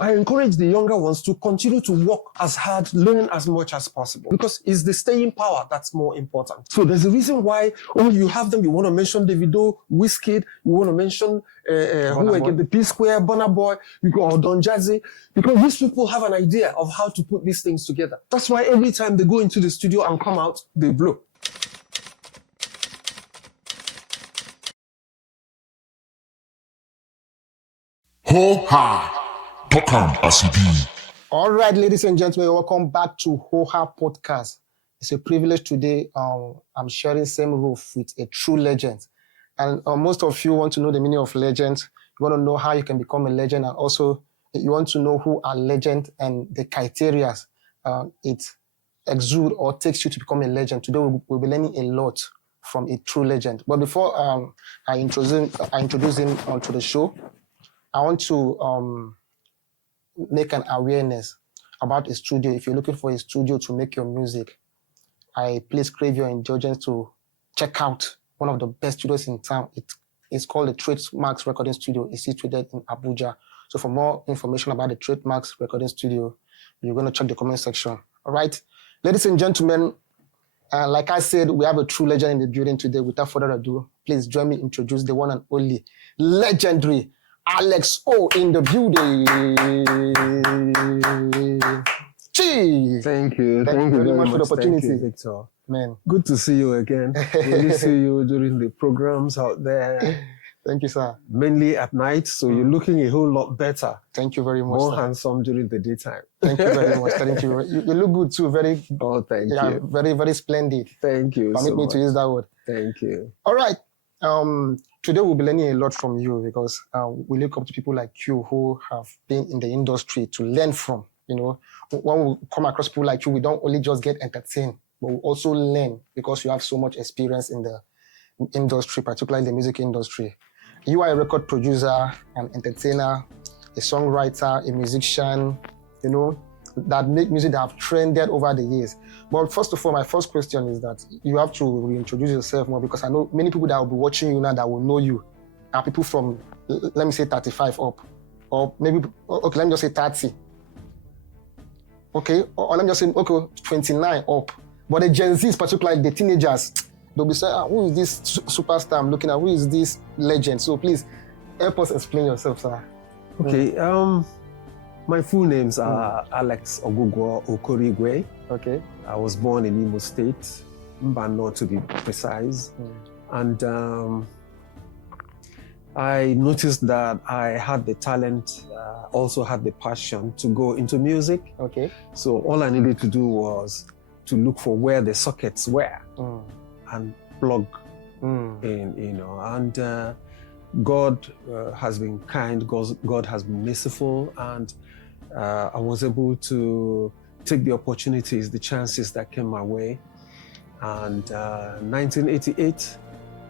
I encourage the younger ones to continue to work as hard, learn as much as possible, because it's the staying power that's more important. So there's a reason why when you have them, you want to mention Davido, Wizkid, you want to mention who again, the Psquare, Burna Boy, or Donjazzy, because these people have an idea of how to put these things together. That's why every time they go into the studio and come out, they blow. HohA Podcast. All right, ladies and gentlemen, welcome back to HohA Podcast. It's a privilege today. I'm sharing same roof with a true legend. And most of you want to know the meaning of legend. You want to know how you can become a legend. And also, you want to know who are legend and the criteria it exudes or takes you to become a legend. Today, we'll be learning a lot from a true legend. But before I introduce him onto the show, I want to make an awareness about a studio. If you're looking for a studio to make your music, I please crave your indulgence to check out one of the best studios in town. It's called the Trademarks Recording Studio. It's situated in Abuja. So for more information about the Trademarks Recording Studio, you're going to check the comment section. All right. Ladies and gentlemen, like I said, we have a true legend in the building today. Without further ado, please join me introduce the one and only legendary Alex O in the building. Gee. Thank you. Thank you very much for the opportunity. Thank you, Victor. Man. Good to see you again. We see you during the programs out there. Thank you, sir. Mainly at night, so you're looking a whole lot better. Thank you very much. More sir. handsome during the daytime. Thank you very much. Thank you. You look good too. Very. Oh, thank you. Very, very splendid. Thank you. Permit me to use that word. Thank you. All right. Today we'll be learning a lot from you because we look up to people like you who have been in the industry to learn from. You know, when we come across people like you, we don't only just get entertained, but we also learn because you have so much experience in the industry, particularly the music industry. You are a record producer, an entertainer, a songwriter, a musician, you know, that make music that have trended over the years. But first of all, my first question is that you have to reintroduce yourself more because I know many people that will be watching you now that will know you are people from, let me say 35 up, or maybe, okay, let me just say 30. Okay, or let me just say, okay, 29 up. But the Gen Zs, particularly the teenagers, they'll be saying, who is this superstar I'm looking at? Who is this legend? So please, help us explain yourself, sir. Okay, my full names are Alex Ogugwo Okorigwe. Okay. I was born in Imo State, Mbano to be precise. And I noticed that I had the talent, also had the passion to go into music. Okay. So all I needed to do was to look for where the sockets were and plug in, you know. And God has been kind, God has been merciful, and I was able to take the opportunities, the chances that came my way. And 1988,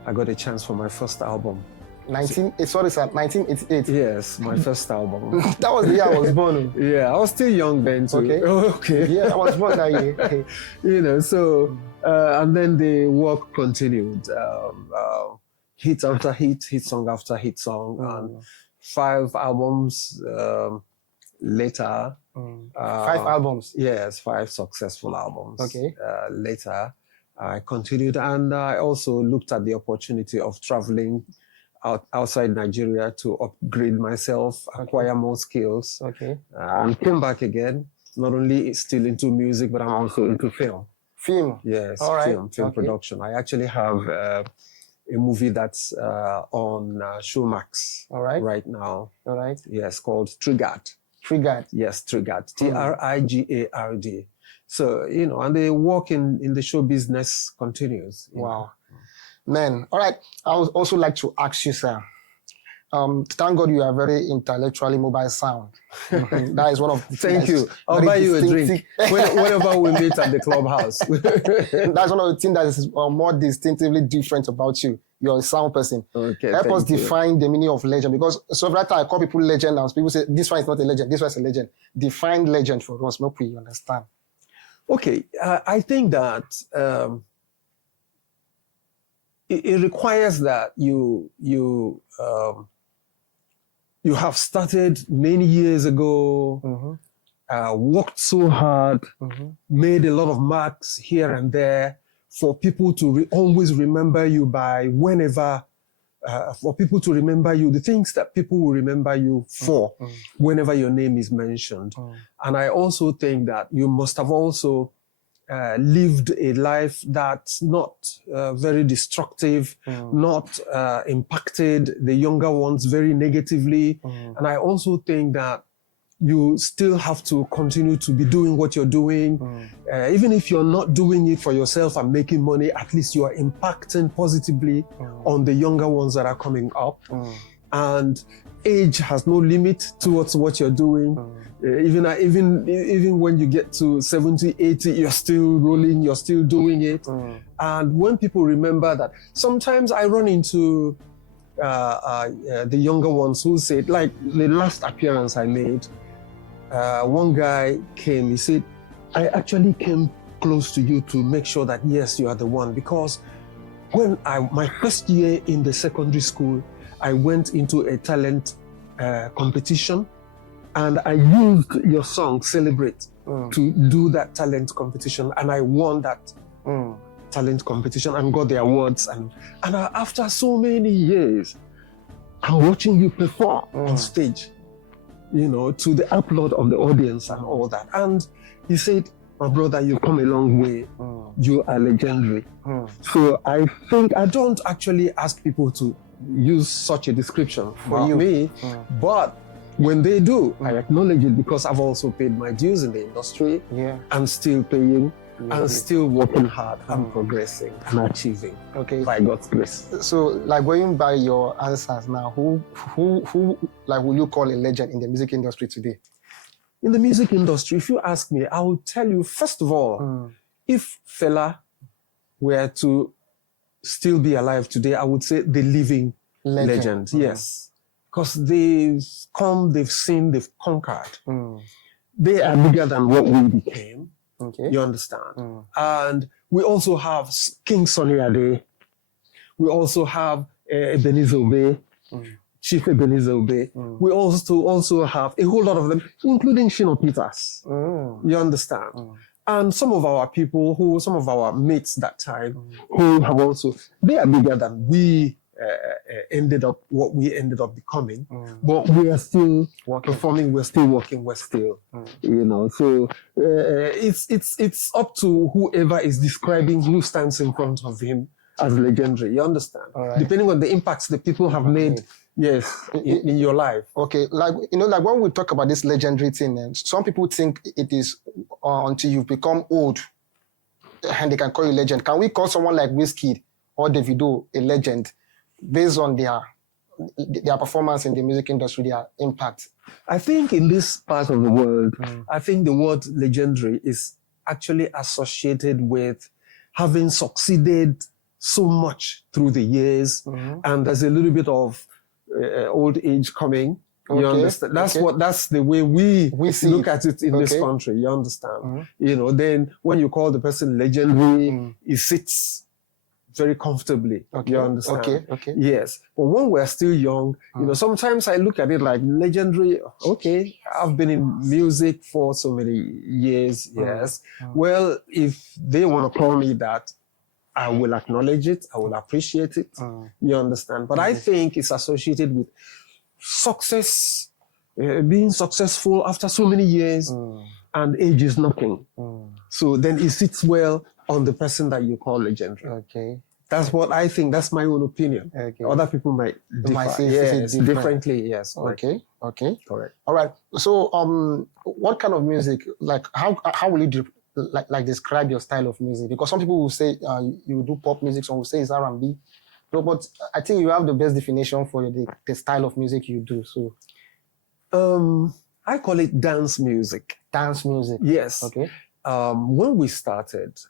I got a chance for my first album. 1988? Yes, my first album. That was the year I was born. Yeah, I was still young then too. Okay. Okay. Yeah, I was born that year. You know, so, and then the work continued. Hit after hit, hit song after hit song, and 5 albums later. 5 albums? Yes, 5 successful albums. Okay. Later, I continued, and I also looked at the opportunity of traveling outside Nigeria to upgrade myself, acquire more skills, and came back again. Not only still into music, but I'm also into film. Film? Yes, all right. film production. I actually have a movie that's on Showmax right now. All right. Yes, called Triggered. Triggered? Yes, Triggered. Trigard. So, you know, and the work in the show business continues. Wow. Man, all right. I would also like to ask you, sir. Thank God you are very intellectually mobile sound. That is one of the Thank you. I'll buy you a drink whenever we meet at the clubhouse. That's one of the things that is more distinctively different about you. You're a sound person. Okay. Help us define the meaning of legend, because so every time I call people legend, and people say this one is not a legend, this one is a legend. Define legend for us, make we understand. Okay, I think that it requires that you you have started many years ago, worked so hard, made a lot of marks here and there for people to always remember you by whenever, for people to remember you, the things that people will remember you for whenever your name is mentioned. And I also think that you must have also lived a life that's not very destructive, not impacted the younger ones very negatively. And I also think that you still have to continue to be doing what you're doing. Even if you're not doing it for yourself and making money, at least you are impacting positively on the younger ones that are coming up. And age has no limit towards what you're doing. Even when you get to 70, 80, you're still rolling, you're still doing it. And when people remember that, sometimes I run into the younger ones who said, like the last appearance I made, one guy came, he said, I actually came close to you to make sure that, yes, you are the one. Because when my first year in the secondary school, I went into a talent competition, and I used your song, Celebrate, to do that talent competition. And I won that talent competition and got the awards. And after so many years, I'm watching you perform on stage, to the applause of the audience and all that. And he said, my brother, you've come a long way. You are legendary. So I think I don't actually ask people to use such a description for me, but when they do, I acknowledge it because I've also paid my dues in the industry and still paying and still working hard and progressing and achieving by God's grace. So, like going by your answers now, who like will you call a legend in the music industry today? In the music industry, if you ask me, I will tell you, first of all, if Fela were to still be alive today, I would say the living legend. Yes. Because they've come, they've seen, they've conquered. They are bigger than what we became. You understand? And we also have King Sunny Ade. We also have Ebenezer Obey, Chief Ebenezer Obey. We also have a whole lot of them, including Shino Peters. You understand? And some of our people, some of our mates that time, who have also, they are bigger than we what we ended up becoming, but we are still performing, we're still working, we're still, so it's up to whoever is describing who stands in front of him as legendary, you understand? Depending on the impacts the people have made, in your life. Okay, like when we talk about this legendary thing, some people think it is until you become old and they can call you legend. Can we call someone like Wizkid or Davido a legend based on their performance in the music industry, their impact? I think in this part of the world, I think the word legendary is actually associated with having succeeded so much through the years, and there's a little bit of old age coming. You understand? That's the way we look at it in this country. You understand? Then when you call the person legendary, it sits very comfortably. You understand? Yes. But when we're still young, sometimes I look at it like legendary. I've been in music for so many years. Yes. Well, if they want to call me that, I will acknowledge it. I will appreciate it. You understand? But I think it's associated with success, being successful after so many years, and age is nothing. So then it sits well on the person that you call legendary. That's what I think. That's my own opinion. Other people might say differently. Yes. Okay. Correct. All right. So, what kind of music? Like, how will you describe your style of music? Because some people will say you do pop music, some will say it's R&B. So, but I think you have the best definition for the style of music you do. So, I call it dance music. Dance music. Yes. Okay. When we started,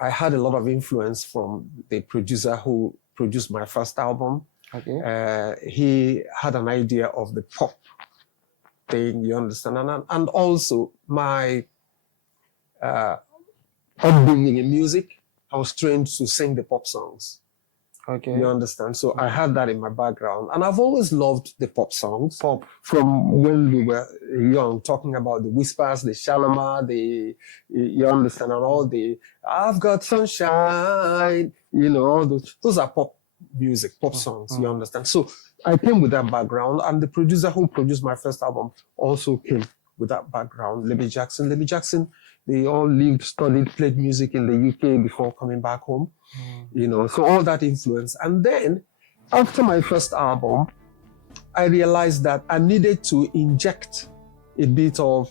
I had a lot of influence from the producer who produced my first album. He had an idea of the pop thing, you understand? And also my upbringing in music, I was trained to sing the pop songs. Okay. You understand? So I had that in my background. And I've always loved the pop songs. Pop. From when we were young, talking about the Whispers, the Shalimar, you understand, and all the, I've got sunshine, all those are pop music, pop songs, you understand? So I came with that background, and the producer who produced my first album also came with that background, Libby Jackson. They all lived, studied, played music in the UK before coming back home, so all that influence. And then after my first album, I realized that I needed to inject a bit of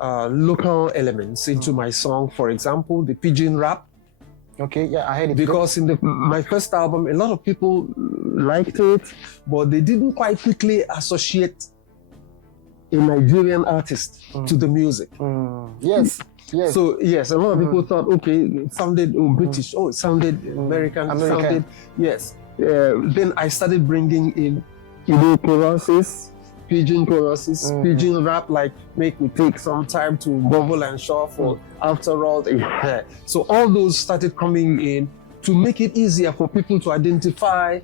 local elements into my song. For example, the pidgin rap. Okay, yeah, I heard it. Because in my first album, a lot of people liked it, but they didn't quite quickly associate a Nigerian artist to the music. Yes. So yes, a lot of people thought, okay, it sounded British. Oh, it sounded American. It sounded, yes. Then I started bringing in choruses, pidgin choruses, pidgin rap, like make me take some time to bubble and shuffle. After all, so all those started coming in to make it easier for people to identify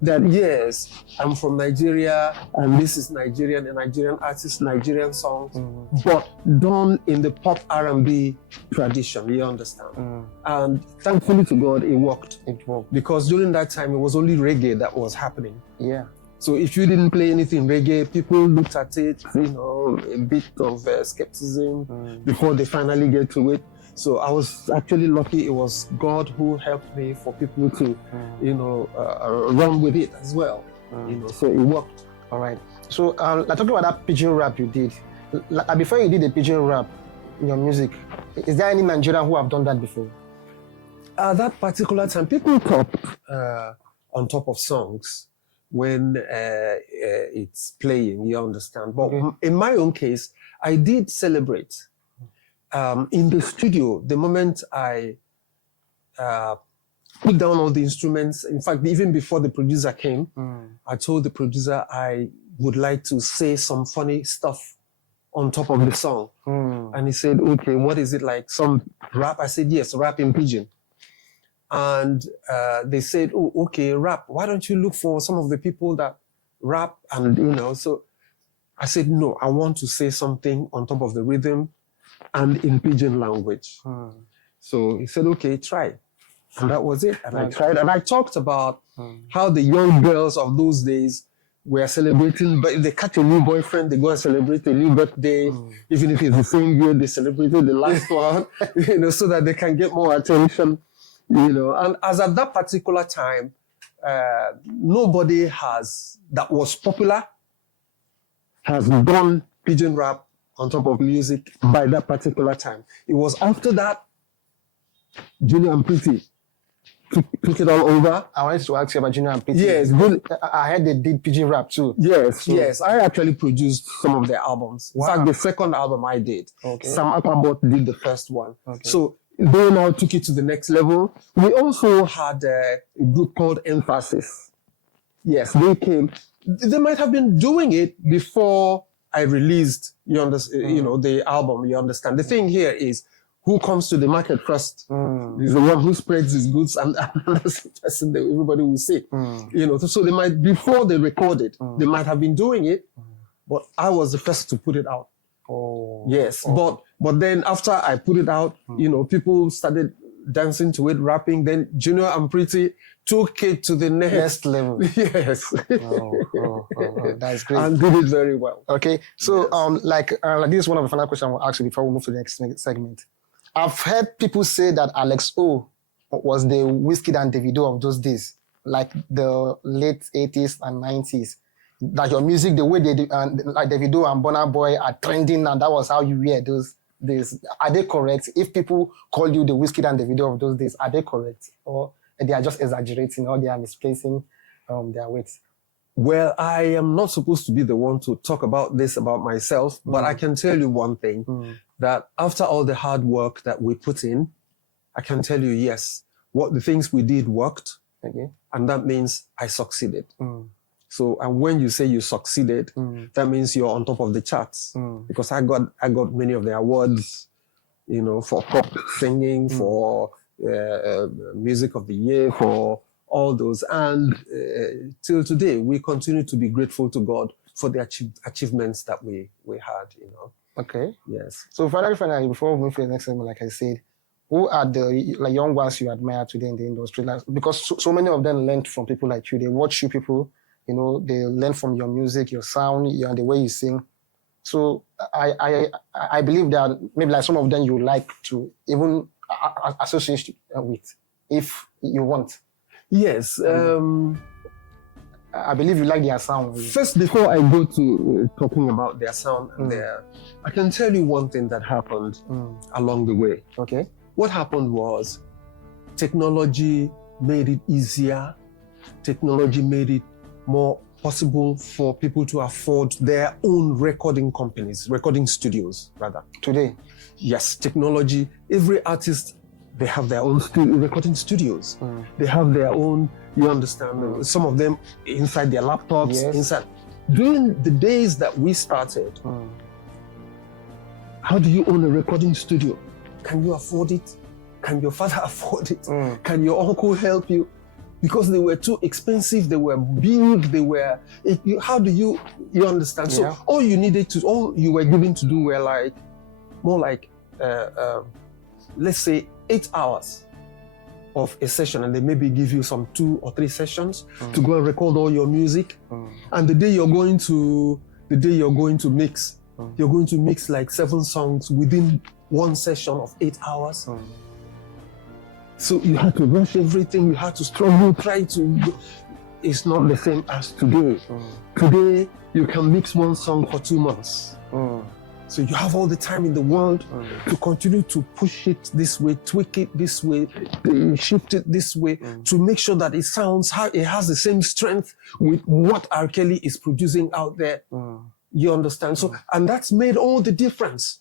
that, yes, I'm from Nigeria and this is Nigerian, a Nigerian artist, Nigerian songs, but done in the pop R&B tradition, you understand? And thankfully to God, it worked. It worked. Because during that time, it was only reggae that was happening. Yeah. So if you didn't play anything reggae, people looked at it, a bit of skepticism before they finally get to it. So I was actually lucky. It was God who helped me for people to, run with it as well. So it worked. All right. So talking about that pidgin rap you did, before you did the pidgin rap in your music, is there any Nigerian who have done that before? At that particular time, people talked on top of songs when it's playing, you understand. But in my own case, I did celebrate. In the studio, the moment I put down all the instruments, in fact, even before the producer came, I told the producer I would like to say some funny stuff on top of the song. And he said, okay, what is it like? Some rap? I said, yes, rap in pidgin. And they said, oh, okay, rap. Why don't you look for some of the people that rap? And, so I said, no, I want to say something on top of the rhythm and in pidgin language. So he said, okay, try. And that was it. And I tried. And I talked about how the young girls of those days were celebrating, but if they catch a new boyfriend, they go and celebrate a new birthday. Even if it's the same year, they celebrated the last one, so that they can get more attention, And as at that particular time, nobody that was popular has done pidgin rap on top of music by that particular time. It was after that, Junior and Pretty took it all over. I wanted to ask you about Junior and Pretty. Yes. I heard they did pidgin rap too. Yes. I actually produced some of their albums. Wow. In fact, the second album I did. Okay. Sam Akabot did the first one. Okay. So they now took it to the next level. We also had a group called Emphasis. Yes, they came. They might have been doing it before I released, the album, you understand. The thing here is who comes to the market first is the one who spreads his goods, and that's the person that everybody will see. So they might, before they recorded, they might have been doing it, but I was the first to put it out. Oh. Yes, but then after I put it out, people started dancing to it, rapping. Then Junior and Pretty took it to the next level. Yes. That's great. And did it very well. Okay. So, yes. This is one of the final questions I will ask you before we move to the next segment. I've heard people say that Alex O was the Wizkid and Davido of those days, like the late 80s and 90s. That your music, the way they do, like Davido and Burna Boy are trending, and that was how you wear those days. Are they correct? If people call you the Wizkid and Davido of those days, are they correct? Or they are just exaggerating, or they are misplacing their weights? Well, I am not supposed to be the one to talk about this about myself, but I can tell you one thing, that after all the hard work that we put in, I can tell you, yes, what the things we did worked, and that means I succeeded. So, and when you say you succeeded, that means you're on top of the charts, because I got many of the awards, for pop singing, for music of the year, for all those. And till today, we continue to be grateful to God for the achievements that we had, you know. Okay. Yes. So finally, before we move to the next segment, like I said, who are the young ones you admire today in the industry? Because so many of them learned from people like you. They watch you people, you know, they learn from your music, your sound, and the way you sing. So I believe that maybe like some of them you like to even associate with, if you want. Yes. I believe you like their sound. First, before I go to talking about their sound and I can tell you one thing that happened along the way. Okay. What happened was technology made it easier. Technology made it more possible for people to afford their own recording studios, rather. Today? Yes, technology. Every artist, they have their own recording studios. They have their own, you understand, some of them inside their laptops, inside. During the days that we started, how do you own a recording studio? Can you afford it? Can your father afford it? Can your uncle help you? Because they were too expensive, they were big, how do you understand? Yeah. So all you were given to do were more like, let's say 8 hours of a session, and they maybe give you some 2 or 3 sessions to go and record all your music. And the day you're going to mix, you're going to mix like 7 songs within one session of 8 hours. So you had to rush everything, you had to struggle, it's not the same as today. Today, you can mix one song for 2 months. So you have all the time in the world to continue to push it this way, tweak it this way, shift it this way, to make sure that it has the same strength with what R. Kelly is producing out there. You understand? So, and that's made all the difference,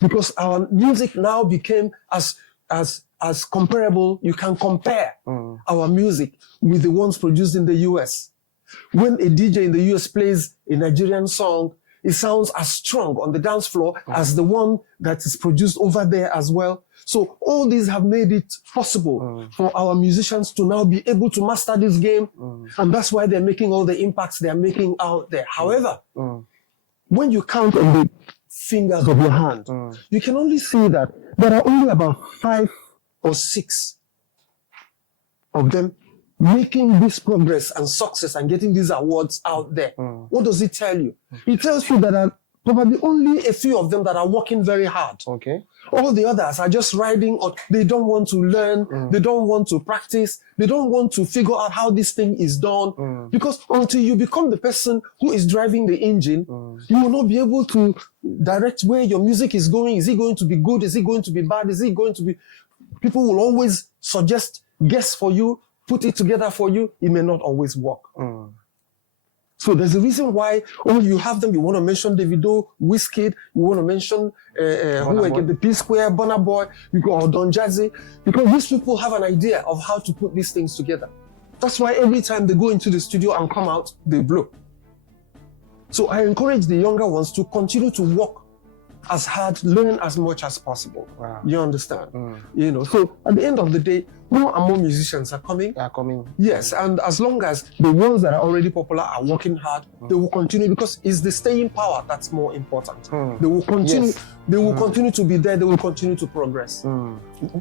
because our music now became as comparable. You can compare our music with the ones produced in the US. When a DJ in the US plays a Nigerian song, it sounds as strong on the dance floor as the one that is produced over there as well. So all these have made it possible for our musicians to now be able to master this game. And that's why they're making all the impacts they're making out there. However, when you count on the fingers of your hand, you can only see that there are only about 5 or 6 of them making this progress and success and getting these awards out there. What does it tell you? It tells you that there are probably only a few of them that are working very hard. Okay. All the others are just riding on. They don't want to learn. They don't want to practice. They don't want to figure out how this thing is done. Because until you become the person who is driving the engine, you will not be able to direct where your music is going. Is it going to be good? Is it going to be bad? Is it going to be... People will always guess for you, put it together for you. It may not always work. So there's a reason why you have them. You want to mention Davido, Wizkid. You want to mention the Psquare, Burna Boy, or Donjazzy, because these people have an idea of how to put these things together. That's why every time they go into the studio and come out, they blow. So I encourage the younger ones to continue to work as hard, learn as much as possible. Wow. You understand? You know, so at the end of the day, more and more musicians are coming. They are coming. Yes, and as long as the ones that are already popular are working hard, they will continue, because it's the staying power that's more important. They will continue. Yes. They will continue to be there. They will continue to progress.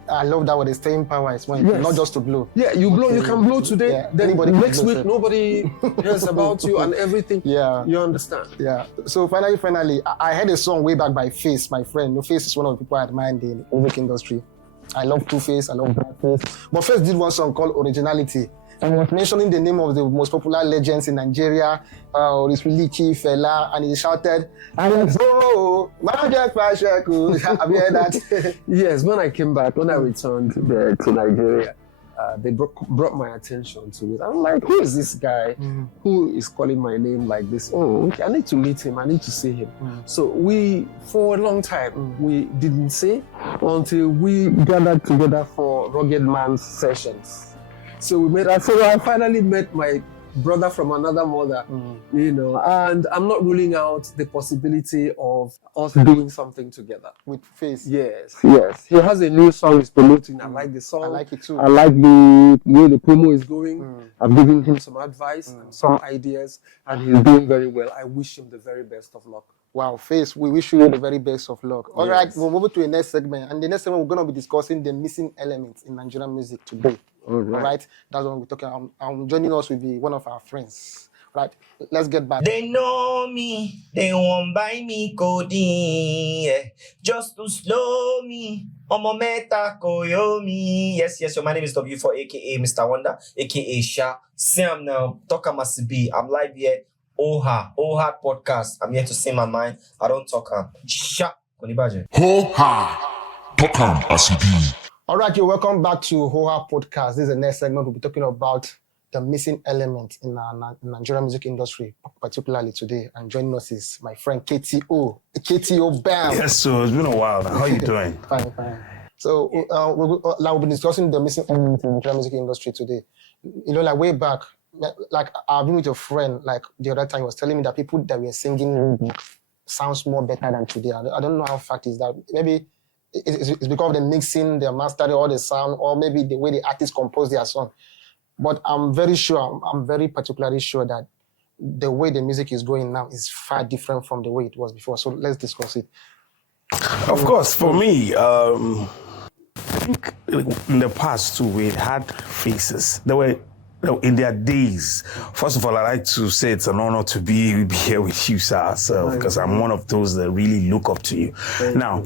I love that word. The staying power is not just to blow. Yeah, you blow. You can blow today. Then next week, nobody hears about you and everything. Yeah, you understand. Yeah. So finally, I heard a song way back by Face, my friend. Face is one of the people I admire in the music industry. I love Two-Face, I love Blackface. But Face did one song called Originality, and was mentioning the name of the most popular legends in Nigeria, Oriswiliki, Fela, and he shouted, "Oh, Magic Fasheku." Have you heard that? Yes, when I came back, when I returned to Nigeria, they brought my attention to it. I'm like, who is this guy who is calling my name like this? Oh, okay, I need to meet him. I need to see him. So for a long time, we didn't say until we gathered together for Rugged Man's sessions. So I finally met my brother from another mother, and I'm not ruling out the possibility of us doing something together. With Face. Yes. He has a new song he's promoting. I like the song. I like it too. I like the way the promo is going. I've given him some advice and some ideas, and he's doing very well. I wish him the very best of luck. Wow, Face, we wish you the very best of luck. All right, we'll move to the next segment. And the next segment, we're going to be discussing the missing elements in Nigerian music today. All right. That's what we're talking about. Joining us will be one of our friends. Right, let's get back. They know me, they won't buy me codeine, yeah. Just to slow me, Omo meta koyomi. Yes, your my name is W4, aka Mr. Wonder, aka Sha. Sam now, talk Masibi. I'm live here. HohA Podcast. I'm here to say my mind. I don't talk. Sha. HohA Podcast. All right, you're welcome back to HohA Podcast. This is the next segment. We'll be talking about the missing element in our Nigerian music industry, particularly today. And joining us is my friend KTO. KTO Bam. Yes, so it's been a while now. How are you doing? Fine. So we'll be discussing the missing element in the Nigerian music industry today. Like way back, like I've been with a friend, like the other time, he was telling me that people that were singing sounds more better than today. I don't know how fact is that. Maybe it's because of the mixing, the mastering, or the sound, or maybe the way the artists compose their song. But I'm very particularly sure that the way the music is going now is far different from the way it was before. So let's discuss it. Of course, for me, I think in the past too, we had faces. There were, in their days. First of all, I like to say it's an honor to be here with you, sir, because I'm one of those that really look up to you. Now,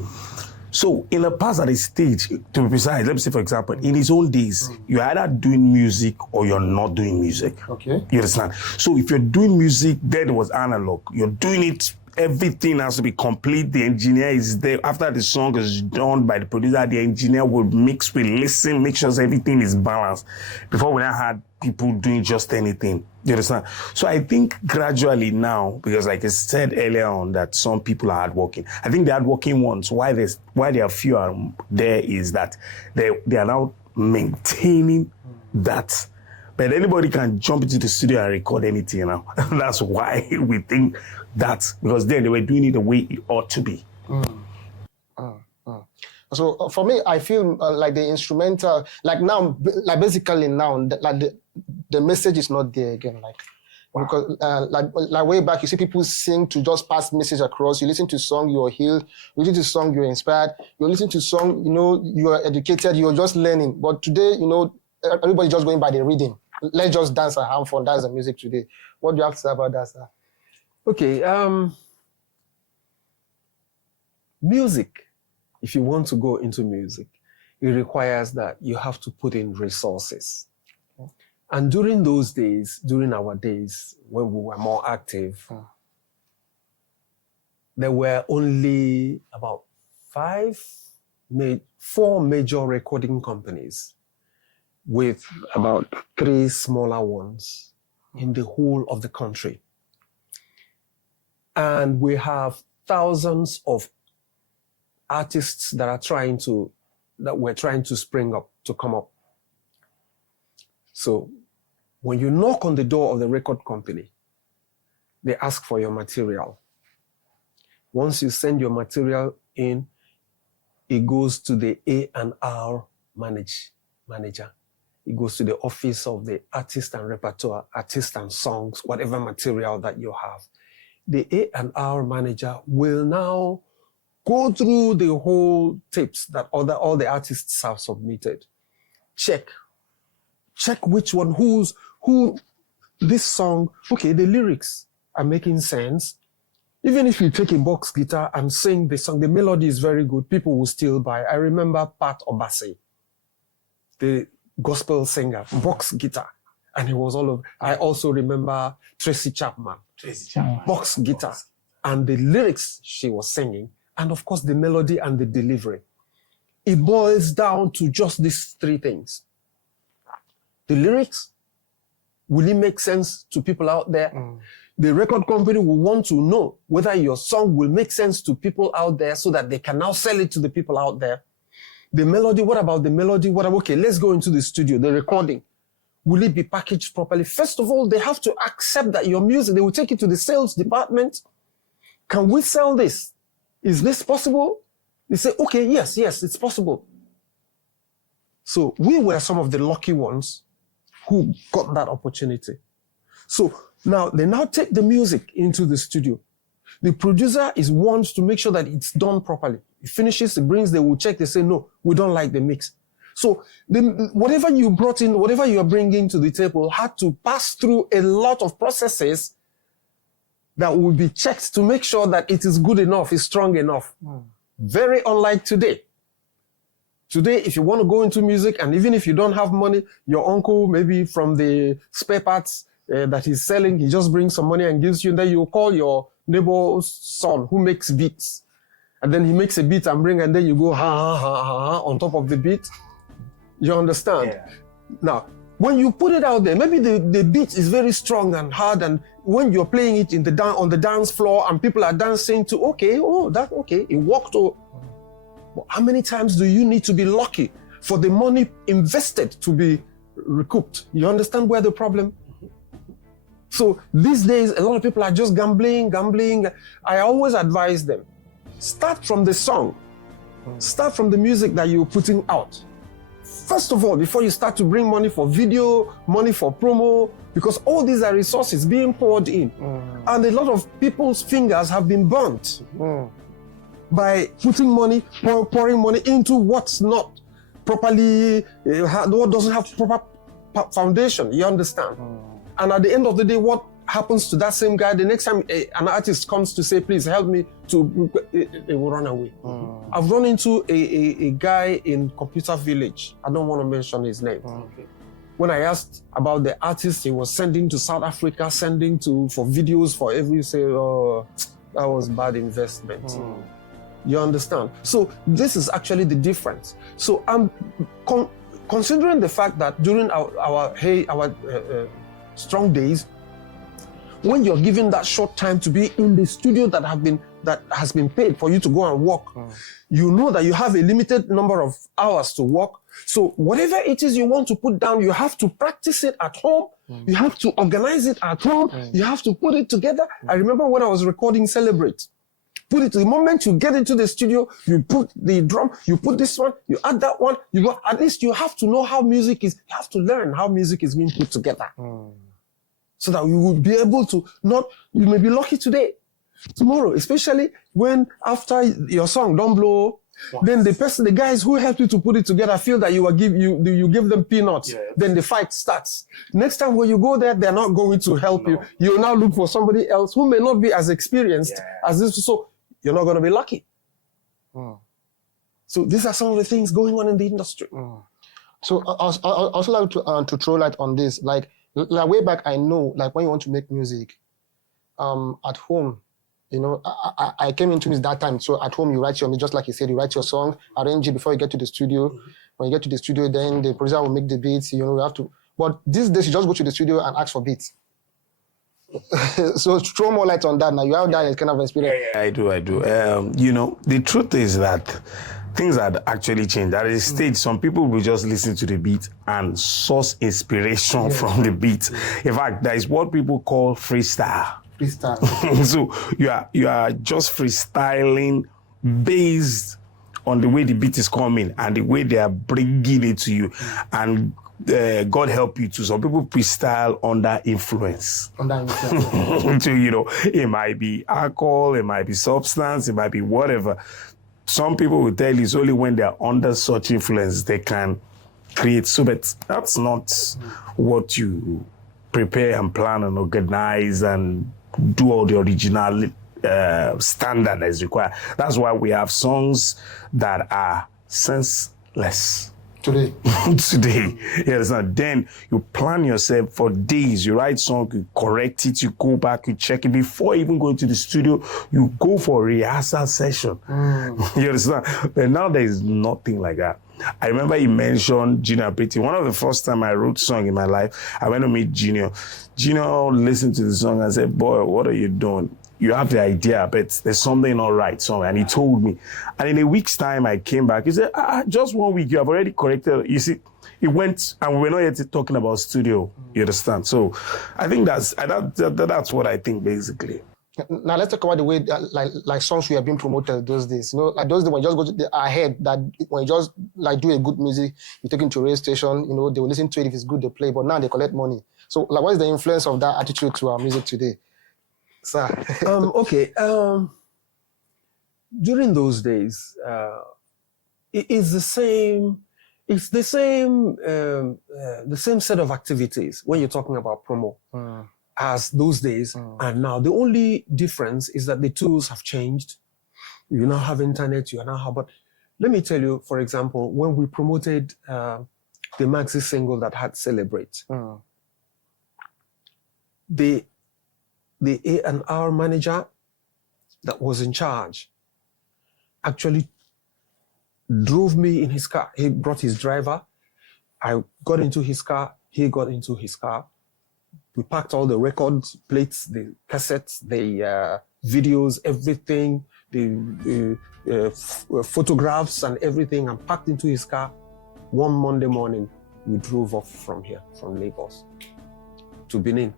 so in the past at a stage, to be precise, let me say, for example, in his own days, you're either doing music or you're not doing music. Okay. You understand? So if you're doing music, then it was analog. You're doing it, everything has to be complete. The engineer is there. After the song is done by the producer, the engineer will mix, will listen, make sure everything is balanced. Before we now had people doing just anything. You understand? So I think gradually now, because like I said earlier on that some people are hardworking. I think the hardworking ones, why there are fewer there is that they are now maintaining that. But anybody can jump into the studio and record anything now. That's why we think that, because then they were doing it the way it ought to be. So for me, I feel like the instrumental, like now, like basically now, like the message is not there again. Like, because like way back, you see people sing to just pass message across. You listen to song, you're healed. You listen to song, you're inspired. You listen to song, you're educated. You're just learning. But today, everybody just going by the rhythm. Let's just dance and have fun. That's the music today. What do you have to say about that, sir? Okay. Music. If you want to go into music, it requires that you have to put in resources. And during our days, when we were more active, there were only about 4 major recording companies with about 3 smaller ones in the whole of the country. And we have thousands of artists that we're trying to spring up, to come up. So when you knock on the door of the record company, they ask for your material. Once you send your material in, it goes to the A&R manager. It goes to the office of the artist and repertoire, artist and songs, whatever material that you have. The A&R manager will now go through the whole tapes that all the artists have submitted. Check which one, who this song, okay, the lyrics are making sense. Even if you take a box guitar and sing the song, the melody is very good, people will still buy. I remember Pat Obase, the gospel singer, box guitar, and he was all over. I also remember Tracy Chapman, box guitar, and the lyrics she was singing, and of course the melody and the delivery. It boils down to just these 3 things. The lyrics, will it make sense to people out there? The record company will want to know whether your song will make sense to people out there so that they can now sell it to the people out there. The melody, what about the melody? Okay, let's go into the studio, the recording. Will it be packaged properly? First of all, they have to accept that your music, they will take it to the sales department. Can we sell this? Is this possible? They say, okay, yes, it's possible. So we were some of the lucky ones who got that opportunity. So now they take the music into the studio. The producer wants to make sure that it's done properly. He finishes, he brings, they will check, they say, no, we don't like the mix. So whatever you brought in, whatever you are bringing to the table had to pass through a lot of processes that will be checked to make sure that it is good enough, is strong enough. Very unlike today. Today, if you want to go into music, and even if you don't have money, your uncle, maybe from the spare parts that he's selling, he just brings some money and gives you, and then you call your neighbor's son who makes beats. And then he makes a beat and bring, and then you go ha, ha, ha, ha, ha on top of the beat. You understand? Yeah. Now, when you put it out there, maybe the beat is very strong and hard, and when you're playing it on the dance floor and people are dancing to, okay, it worked. But how many times do you need to be lucky for the money invested to be recouped? You understand where the problem? So these days, a lot of people are just gambling. I always advise them, start from the song. Start from the music that you're putting out. First of all, before you start to bring money for video, money for promo, because all these are resources being poured in. And a lot of people's fingers have been burnt by putting money, pouring money into what's not properly, what doesn't have proper foundation, you understand? And at the end of the day, what happens to that same guy, the next time an artist comes to say, please help me, it will run away. I've run into a guy in Computer Village. I don't want to mention his name. When I asked about the artist he was sending to South Africa, for videos for every, say, oh, that was bad investment. You understand? So this is actually the difference. So I'm considering the fact that during our strong days, when you're given that short time to be in the studio that has been paid for you to go and work, you know that you have a limited number of hours to work. So whatever it is you want to put down, you have to practice it at home. You have to organize it at home. You have to put it together. I remember when I was recording Celebrate. Put it, the moment you get into the studio, you put the drum, you put this one, you add that one, at least you have to know how music is, you have to learn how music is being put together. So that you will be able to you may be lucky today, tomorrow, especially when after your song don't blow, then the guys who helped you to put it together feel that you give them peanuts, then the fight starts. Next time when you go there, they're not going to help you. You now look for somebody else who may not be as experienced as this, so you're not going to be lucky. So these are some of the things going on in the industry. So I also like to throw light on this, like way back, I know, like when you want to make music, at home, you know, I came into this that time. So at home, you write just like you said, you write your song, arrange it before you get to the studio. When you get to the studio, then the producer will make the beats, you know, you have to. But these days, you just go to the studio and ask for beats. So throw more light on that now. You have that kind of experience. Yeah, I do. You know, the truth is that things had actually changed. At a stage, some people will just listen to the beat and source inspiration from the beat. In fact, that is what people call freestyle. So you are just freestyling based on the way the beat is coming and the way they are bringing it to you. And God help you too. Some people freestyle under influence. So, you know, it might be alcohol, it might be substance, it might be whatever. Some people will tell you it's only when they're under such influence they can create. So, but that's not what you prepare and plan and organize and do all the original standard as required. That's why we have songs that are senseless. Today. Yes. And then you plan yourself for days. You write song, you correct it, you go back, you check it. Before even going to the studio, you go for a rehearsal session. You understand? But now there is nothing like that. I remember he mentioned Junior Pretty. One of the first time I wrote song in my life, I went to meet Junior. Junior listened to the song and said, boy, what are you doing? you have the idea, but there's something not right somewhere. And he told me. And in a week's time, I came back. He said, just 1 week, you have already corrected. You see, it went, and we're not yet talking about studio. You understand? So I think that's what I think, basically. Now let's talk about the way like songs were being promoted those days. You know, like those days when you just go to ahead, that when you just like do a good music, you take it to a radio station, you know, they will listen to it. If it's good, they play, but now they collect money. So like, what is the influence of that attitude to our music today? Sir. Okay. During those days, it's the same. It's the same set of activities when you're talking about promo as those days and now. The only difference is that the tools have changed. You now have internet. You now have. But let me tell you, for example, when we promoted the maxi single that had "Celebrate," the A&R manager that was in charge actually drove me in his car. He brought his driver. I got into his car. He got into his car. We packed all the records, plates, the cassettes, the videos, everything, the photographs and everything, and packed into his car. One Monday morning, we drove off from here, from Lagos to Benin.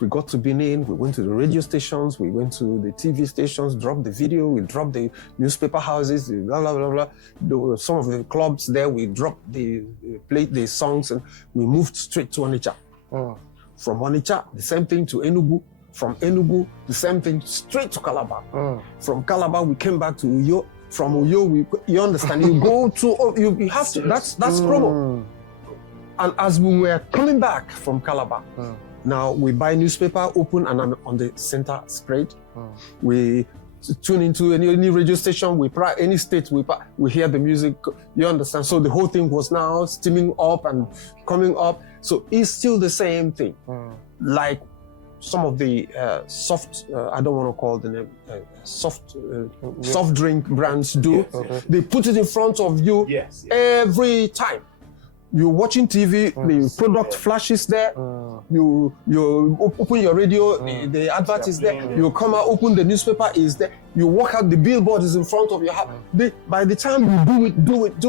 We got to Benin, we went to the radio stations, we went to the TV stations, dropped the video, we dropped the newspaper houses, blah, blah, blah, blah. Some of the clubs there, we dropped played the songs, and we moved straight to Onitsha. From Onitsha, the same thing to Enugu. From Enugu, the same thing straight to Calabar. From Calabar, we came back to Uyo. From Uyo, you understand, you go to, you have to, that's promo. And as we were coming back from Calabar, now we buy newspaper, open, and on the center spread. We tune into any radio station, any state, we hear the music, you understand? So the whole thing was now steaming up and coming up. So it's still the same thing. Like some of the soft, I don't want to call the name, soft drink brands do. They put it in front of you every time. You're watching TV, the product flashes there. You open your radio, the advert is there. You come out, open the newspaper, is there. You walk out, the billboard is in front of your house. By the time you do it,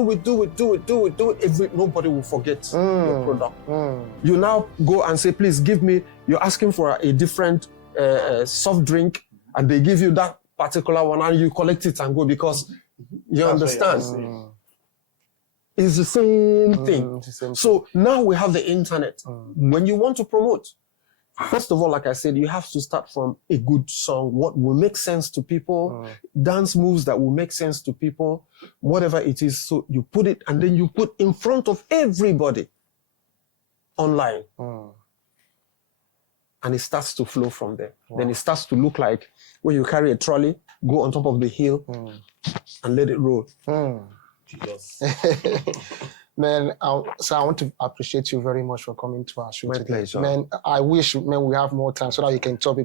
nobody will forget your product. You now go and say, please give me, you're asking for a different soft drink, and they give you that particular one, and you collect it and go, because you understand. It's the same thing. So now we have the internet. When you want to promote, first of all, like I said, you have to start from a good song, what will make sense to people, dance moves that will make sense to people, whatever it is. So you put it, and then you put in front of everybody online. And it starts to flow from there. Then it starts to look like when you carry a trolley, go on top of the hill and let it roll. Jesus. Man, so I want to appreciate you very much for coming to our show My today. pleasure. Man, I wish, we have more time so that you can talk,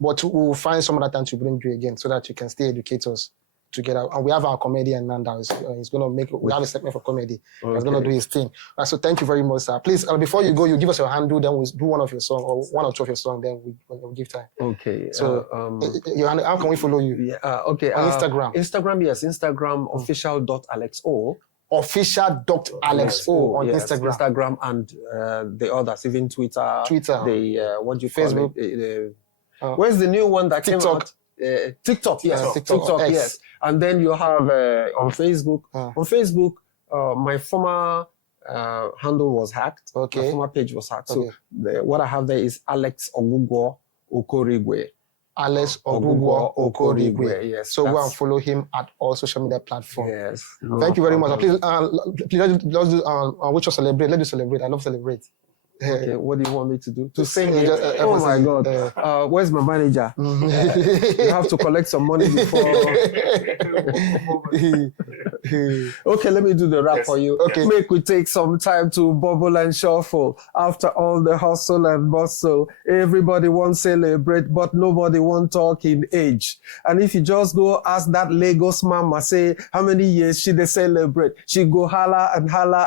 but we'll find some other time to bring you again so that you can stay educate us together. And we have our comedian Nanda. He's going to we have a segment for comedy. He's going to do his thing. So thank you very much, sir. Please, before you go, you give us your handle, then we'll do one of your songs, or one or two of your songs, then we'll give time. Okay. So, how can we follow you? Yeah. Okay. On Instagram. Instagram, yes. Instagram, official.alexo. Official.alexo on yes, Instagram. Instagram and the others, even Twitter. The, what do you Facebook. call it? Where's the new one that TikTok. came out? TikTok, yes. TikTok, yes. And then you have on Facebook. On Facebook, my former handle was hacked. Okay. My former page was hacked. So what I have there is Alex Ogugwo Okorigwe. Alex Ogugwo Okorigwe. Yes. So go and follow him at all social media platforms. Yes. Thank you very much. Please, let's do which one celebrate. Let's do celebrate. I love celebrate. Okay, what do you want me to do? To sing it? Oh my God. Where's my manager? You have to collect some money before. Okay, let me do the rap Yes. for you. Okay. Make we take some time to bubble and shuffle. After all the hustle and bustle, everybody wants to celebrate, but nobody wants talk in age. And if you just go ask that Lagos mama, say, how many years she they celebrate? She go holla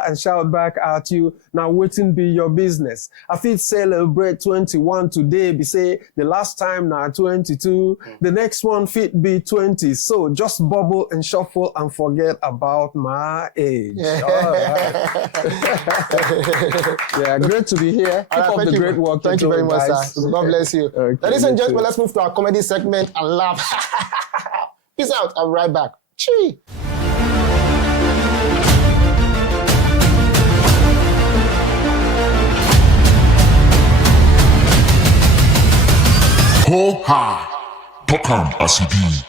and shout back at you. Now waiting be your business. I feel celebrate 21 today, be say the last time now 22, the next one fit be 20. So just bubble and shuffle and forget about my age. All right. Yeah, great to be here. Keep up the great work. Thank you very much, guys. sir. God bless you. Okay, Ladies and you gentlemen, too. let's move to our comedy segment and laugh. Peace out. I'll be right back. Chee. HohA Podcast ACB.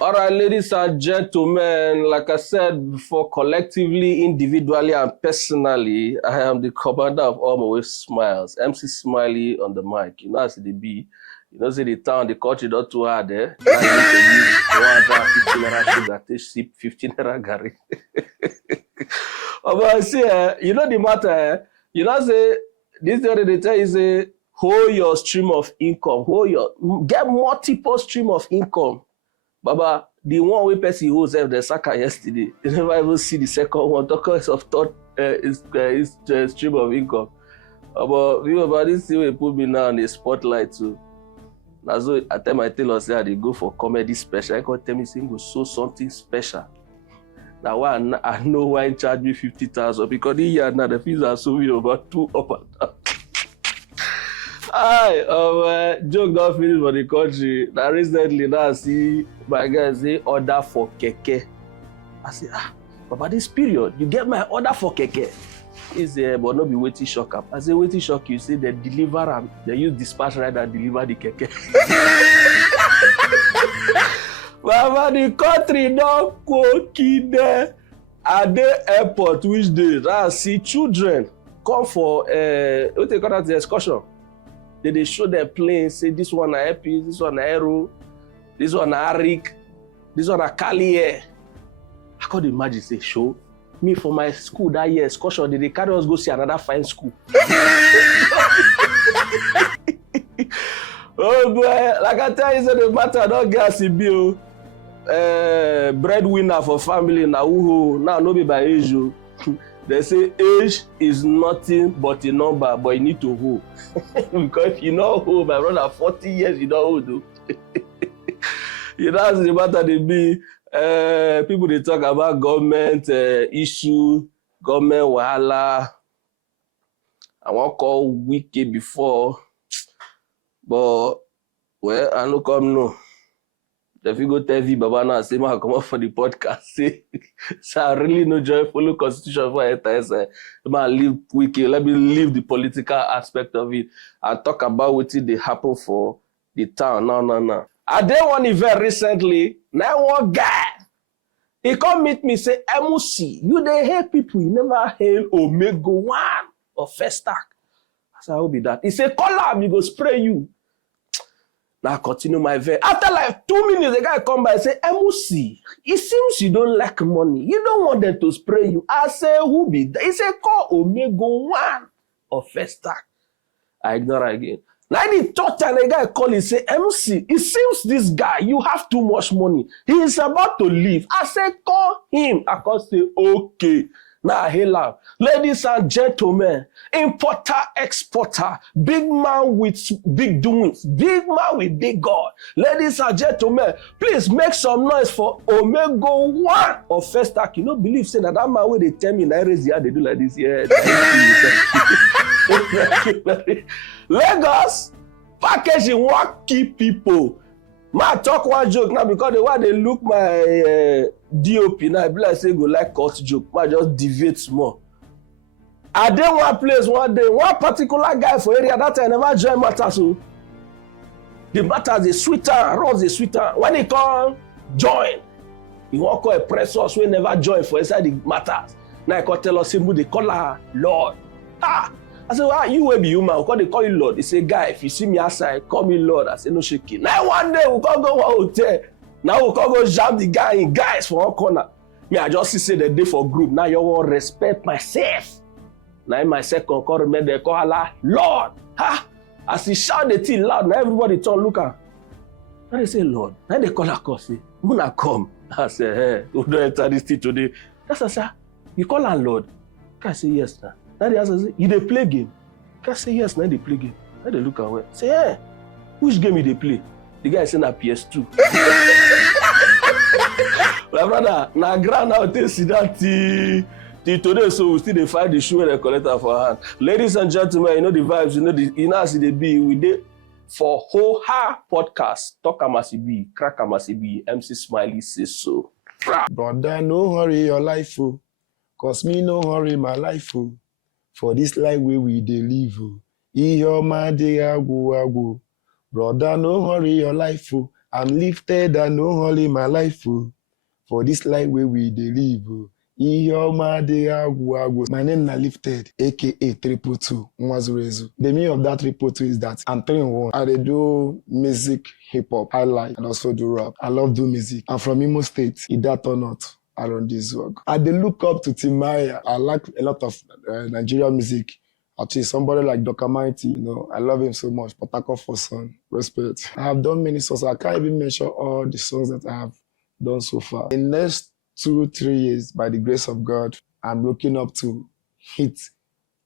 All right, ladies and gentlemen, like I said before, collectively, individually, and personally, I am the commander of all my waist smiles. MC Smiley on the mic. You know, as it be, you know, say the town, the country, not too hard there. Now you need to use 150 naira sugar, take sip 15 naira gari. But I say, you know the matter, you know, say, this the other they tell you, say, hold your stream of income, get multiple stream of income. Baba, the one way person who said the Saka yesterday, you never even see the second one. Talking of thought is stream of income. But you about this thing, put me now on the spotlight too. Now so I tell my tailor say they go for comedy special. I can tell me saying go show something special. Now why I know why he charge me 50,000 because this year now the fees are so about 2 up and down. Aye, joke don't finish for the country. Now recently, now I see my guy say order for keke. I say, Papa, this period, you get my order for keke. He say, but no be waiting shock up. I say, waiting shock you say they deliver them. They use dispatch rider deliver the keke. Baba, the country don't go there. At the airport, which day, I see children come for what they call that the excursion. They show their planes, say this one a Epi, this one a Aero, this one a Arik, this one a Kalier. I could imagine say show me for my school that year excursion. They carry us go see another fine school. Oh boy, like I tell you, say the matter don't get CBO. Breadwinner for family now. Now no be by age. They say age is nothing but a number, but you need to hold. Because if you not hold, my brother, 40 years you don't hold. You know, as the matter they be, people they talk about government issue, government wahala. I won't call Wizkid before, but well, I no come no. If you go tell V Baba now, say, I come up for the podcast. Say, so I really no joy follow constitution for entire say, leave Wizkid. Let me leave the political aspect of it and talk about what they happen for the town. No. I did one event recently. Now one guy, he come meet me say, MOC, you dey hail people, you never hail Omega 1 or First Stack. I said, how be that? He said, call him, he go spray you. Now I continue my event. After like 2 minutes, the guy come by and say, MOC, it seems you don't like money. You don't want them to spray you. I say, who be that? He said, call Omega 1 or First Stack. I ignore again. Now the third time the guy call, he say, MC, it seems this guy, you have too much money. He is about to leave. I say, call him. I can say, okay. Now, hello. Ladies and gentlemen, importer, exporter, big man with big doings, big man with big God. Ladies and gentlemen, please make some noise for Omega 1 of First Stack. You don't believe saying that man where they tell me, I raise the they do like this. Yeah. Lagos, packaging one key people. Man, talk one joke now because the way they look my DOP now, I be like say go like cut joke. Man, just deviate small. I did one place one day, one particular guy for area that I never join matter so. The matter is sweeter, runs the sweeter. When he come join, he won't call a press us we never join for inside the matters. Now I can tell us him they call her Lord. I said, well, you will be human. Because they call you Lord. They say, guy, if you see me outside, call me Lord. I say, no shaking. Now one day we'll go to one hotel. Now we can go jam the guy in guys for one corner. Me, I just say the day for group. Now you want respect myself. Now in my second call, remember they call Allah, Lord. Ha! As he shout the thing loud, now everybody turn look at. Now they say, Lord. Now they call her coffee. When I come, I say, hey, we don't enter this thing today. That's a sir. You call her Lord. Can I say yes now? Now the answer say, you they play game. Can I say yes now? They play game. Now they look away. Say, hey, which game you they play? The guy say na PS2. My brother, na grand now they see that till today, so we still dey find the shoe and the collector for hand. Ladies and gentlemen, you know the vibes, you know as it be. We dey for HohA Podcast. Talk am as it be, crack am as it be. MC Smiley says so. Brother, no hurry your life, oh. Cause me no hurry my life, oh. For this life where we dey live, oh. Iyo ma dey agu. Brother, no hurry your life, oh. I'm lifted and no hurry my life, oh. For this life where we dey live, oh. Iyo ma dey agu. My name na Lifted, aka 222 Nwazurezu. The meaning of that 222 is that I'm 3 in 1. I dey do music, hip hop, highlight, and also do rap. I love do music. I'm from Imo State, either or not. I run this work. I dey look up to Timaya. I like a lot of Nigerian music. Actually, somebody like Dr. Mighty, you know, I love him so much. Potako for son, respect. I have done many songs. I can't even mention all the songs that I have done so far. In the next 2-3 years, by the grace of God, I'm looking up to hit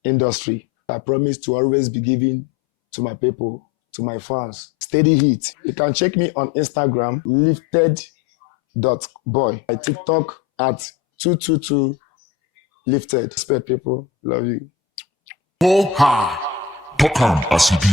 industry. I promise to always be giving to my people, to my fans, steady hit. You can check me on Instagram, lifted.boy. My TikTok at 222 lifted. Respect people, love you. HohA. Talk am as it be.